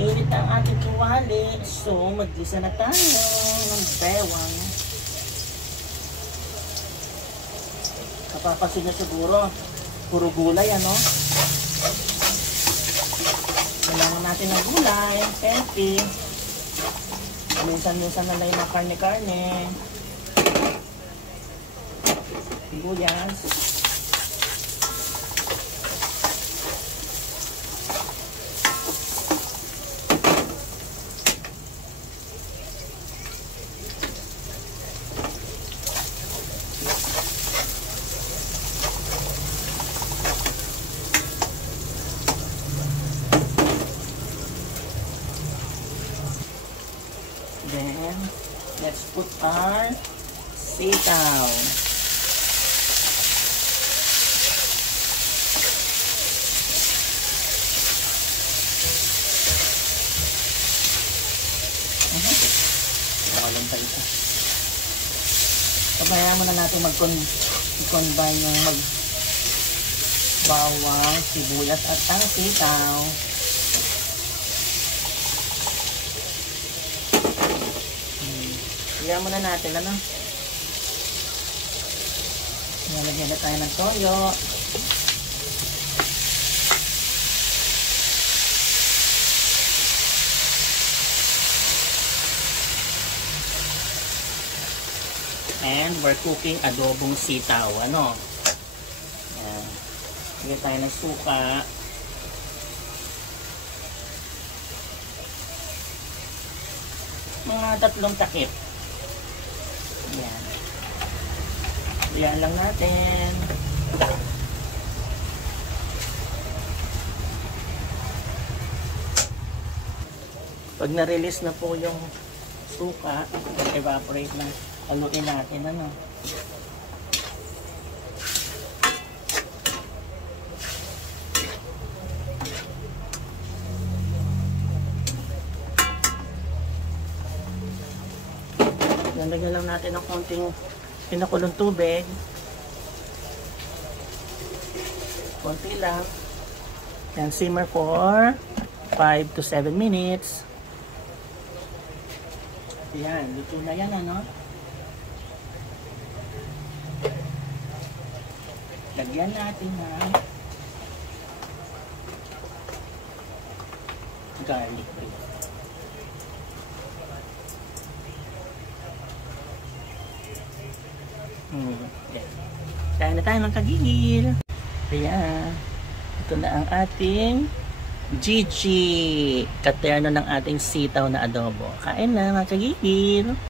Init na ang ating tuwali. So, mag-gisa na tayo ng bewang. Kapapasin na siguro. Puro gulay, ano? Kailangan natin ng gulay, penti. Minsan-minsan na lang yung karne-karne. Sibuyas. Then, let's put our sitaw. Walang tayo. Pabayaan muna natin mag-combine yung bawang, sibuyas at ang sitaw. Iyan muna natin, ano? Nalagyan na tayo ng toyo. And we're cooking adobong sitaw, ano? Ayan. Lagyan tayo ng suka. Mga 3 takip. Ayan. Ayan lang natin. Pag na-release na po yung suka, evaporate na, haluin natin, ano. Lagyan lang natin ng konting pinakulong tubig. Konti lang. And simmer for 5 to 7 minutes. Ayan, luto na yan, ano? Lagyan natin ng garlic paste. Kaya na tayo ng kagigil. Ayan. Ito na ang ating Gigi. Katerno ng ating sitaw na adobo. Kain na mga kagigil.